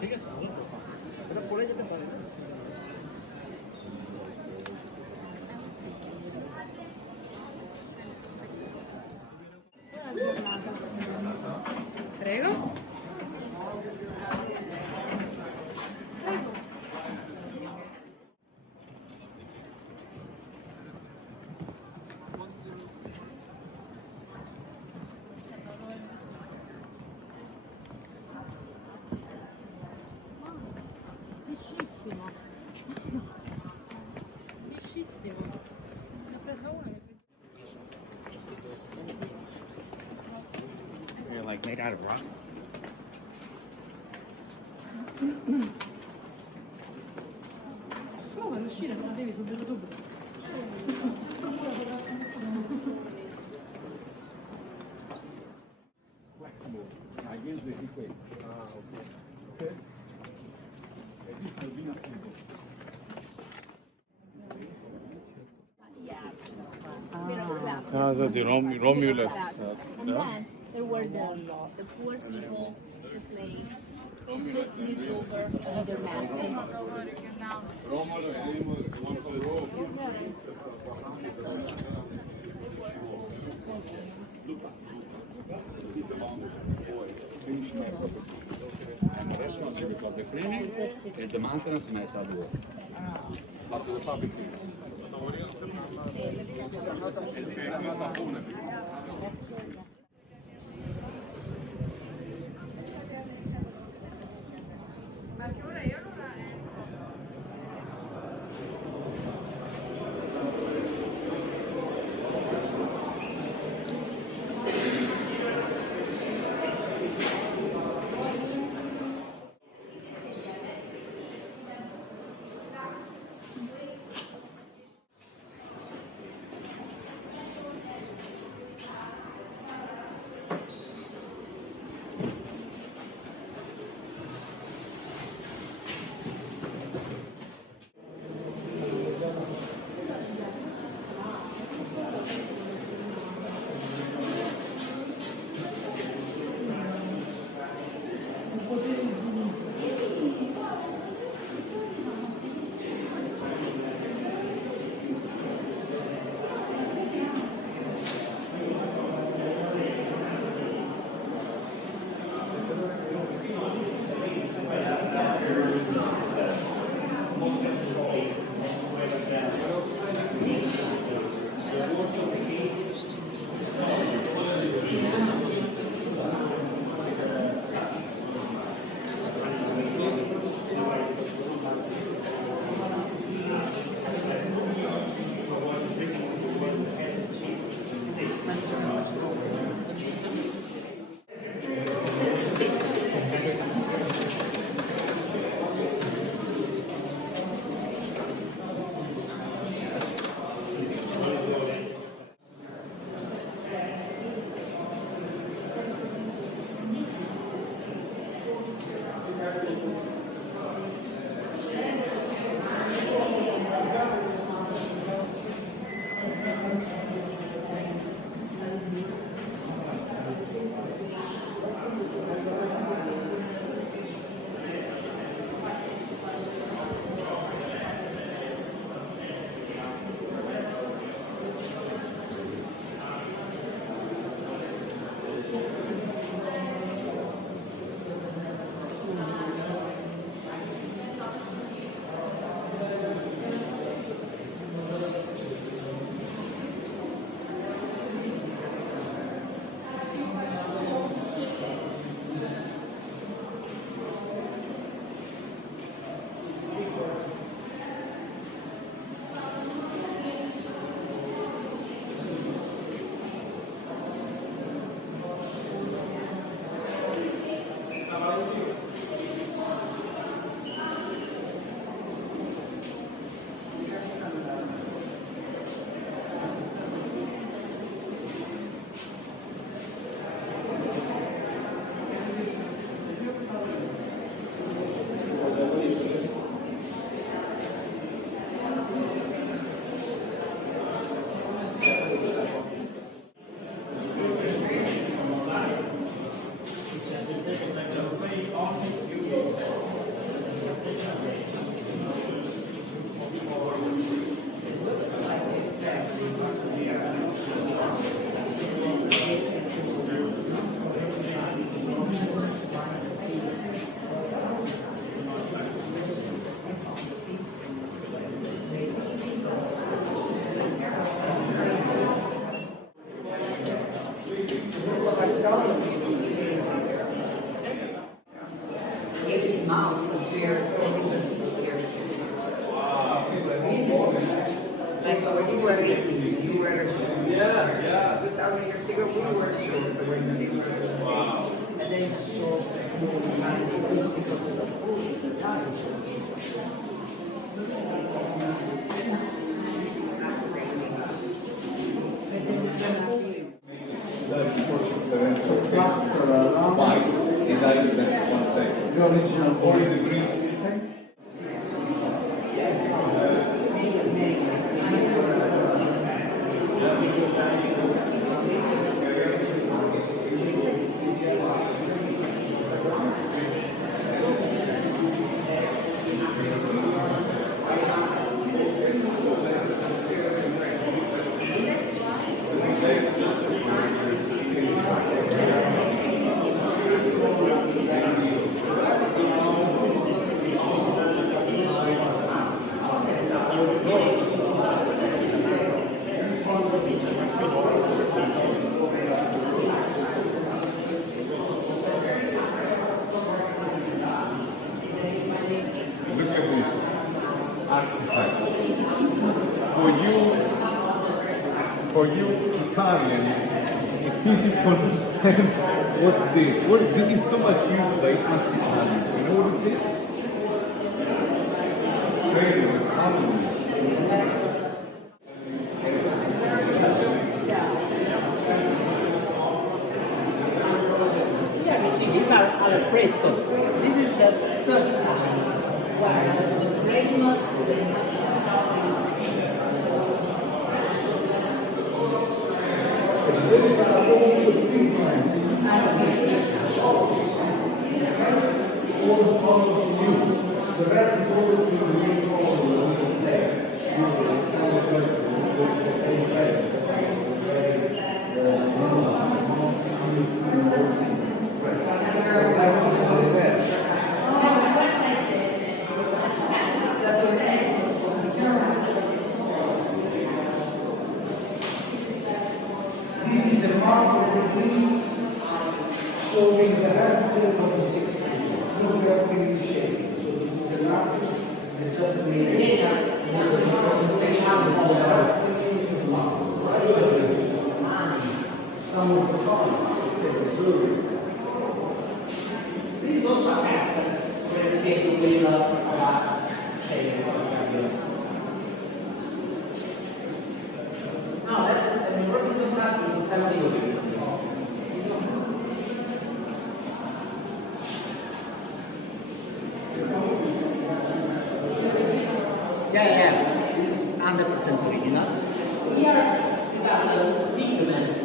ঠিক আছে, এটা পড়ে যেতে পারে। Prego. Liscissimo. Liscissimo. Ne ho preso uno. They're like made out of rock. Prova ad uscire, non devi subito subito. Flexible. Against the heat wave. Okay. Okay. And this will be not simple. The Romulus. And then there were the poor people, the slaves, who lived over their masters. Romolo e Remo, the one from Rome. Luca. So he's the founder. Boy, Finnish man property. And the restaurant service of the cleaning and the maintenance and outside work. After the public cleaning. mouth of bears only for 6 years. Like when you were 18, you were a student. Yeah. 2,000 years ago, we were short when they were. Wow. And then so because of the food, the diet. Why? And I invest 1 second. The original 40 degrees. Look at this artifact. For you Italian, it's easy to understand what's this. This is so much used by us Italians. You know what is this? Very Halloween. Yeah, you see, these are al frescos. This is the third time where the famous The red is always the main problem there. This is a mark of the green showing the attitude of the 60s. Look at the shape. So this is an artist that just made some of the colors. This is also a castle where they will no, that's the European party in San yeah, it's 100% original. Here, these are the pigments.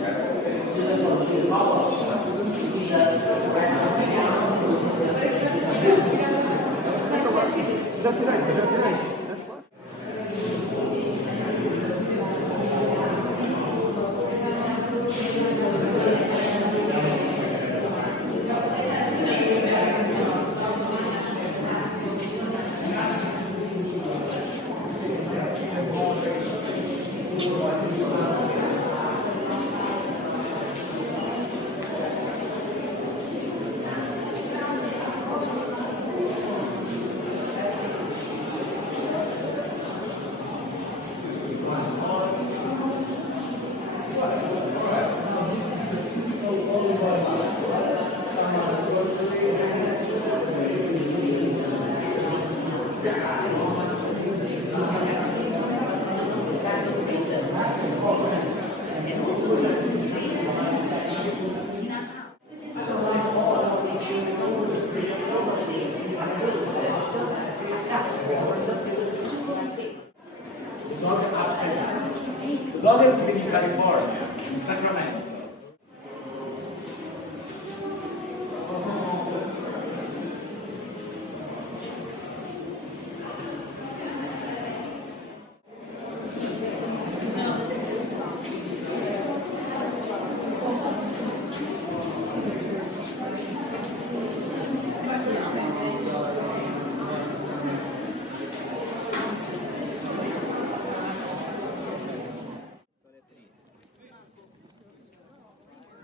Lawrence is in California, in Sacramento.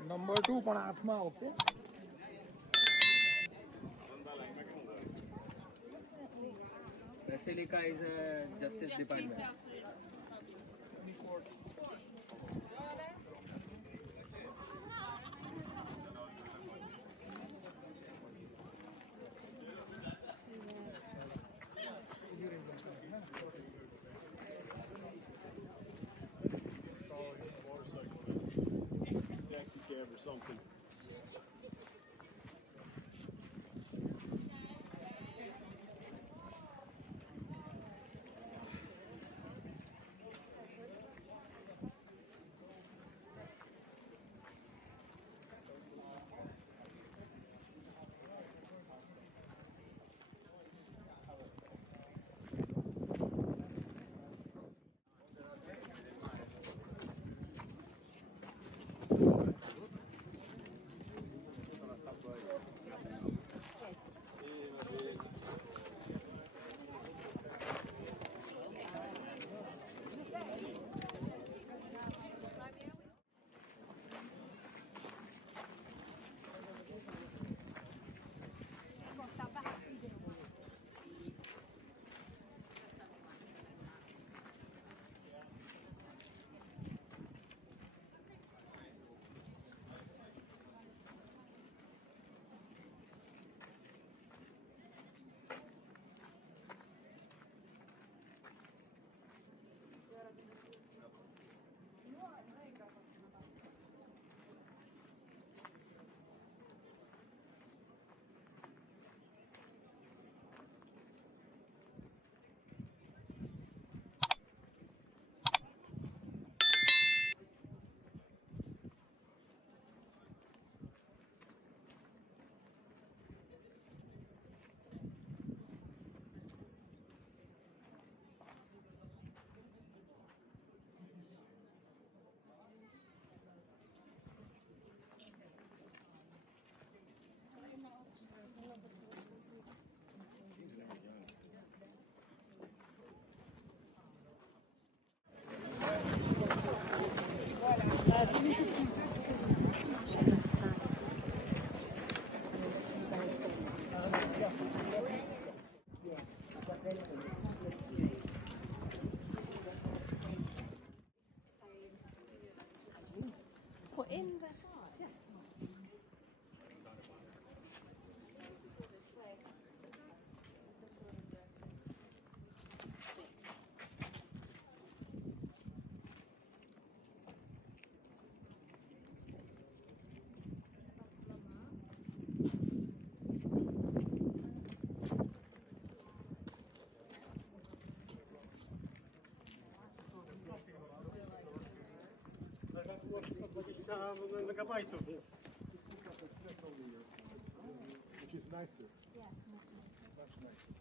Number 2 પણ હાથમાં okay Basilica is a justice department. Taxi cab or something. megabajtów, więc which is nicer. Yes, much nicer. Much nicer.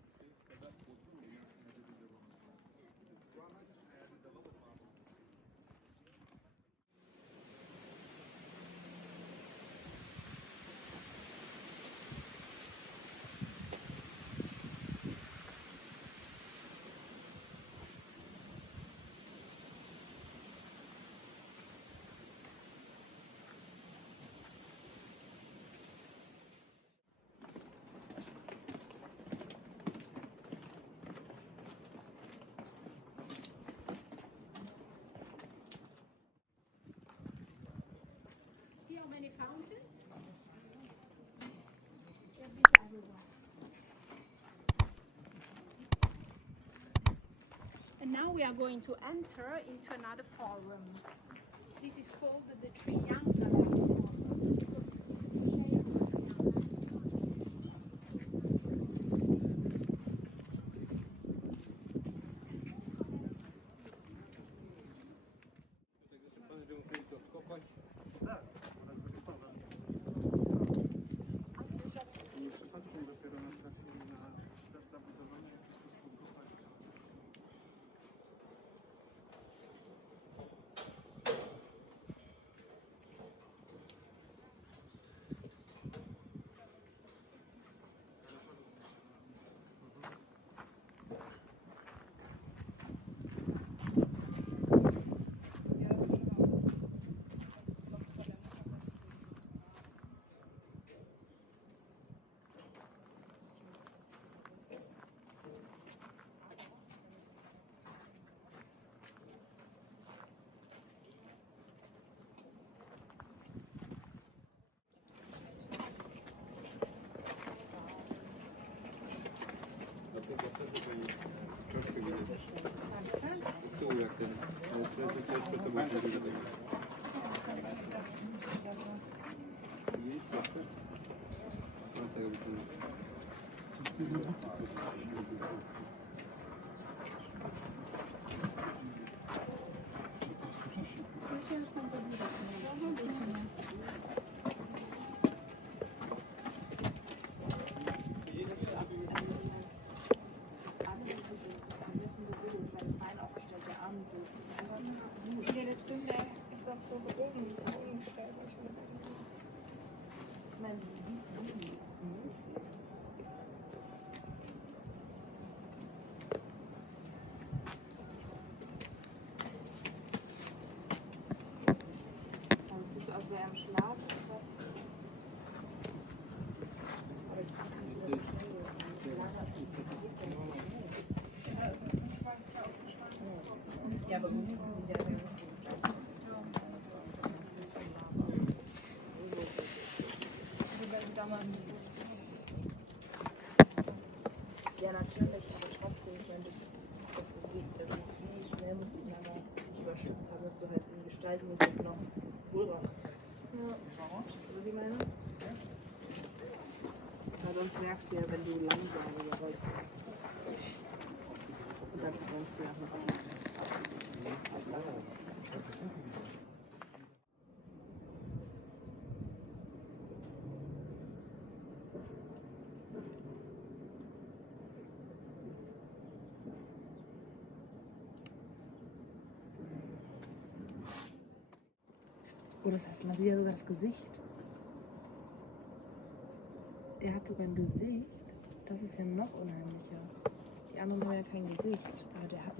See how many fountains? Everywhere. And now we are going to enter into another forum. This is called the Triangolo Forum. Pan będziemy musieli to wkopać. Tak, tak zakopałem. I przypadkiem dopiero natrafili na zabudowane, jak to spokopać całe to. Трошки видно. Хто як ти? Це все, що тобі буде видно. Є, просто. Просто я виконую. Ja, der stimmt, der ist auch so gehoben, umgestellt. Das sieht so aus, wie er im Schlaf ist. Ja, aber gut. Ja, natürlich, aber trotzdem, ich meine, wie schnell musst du dann überschütten, dass du halt in Gestaltmusik noch Wohlraum zeigst. Ja. Verstehst du, was ich meine? Weil sonst merkst du ja, wenn du langsam überrollst. Und dann verbrennst du ja mit dem. Oh, das heißt, man sieht ja sogar das Gesicht. Der hat sogar ein Gesicht. Das ist ja noch unheimlicher. Die anderen haben ja kein Gesicht. Aber der hat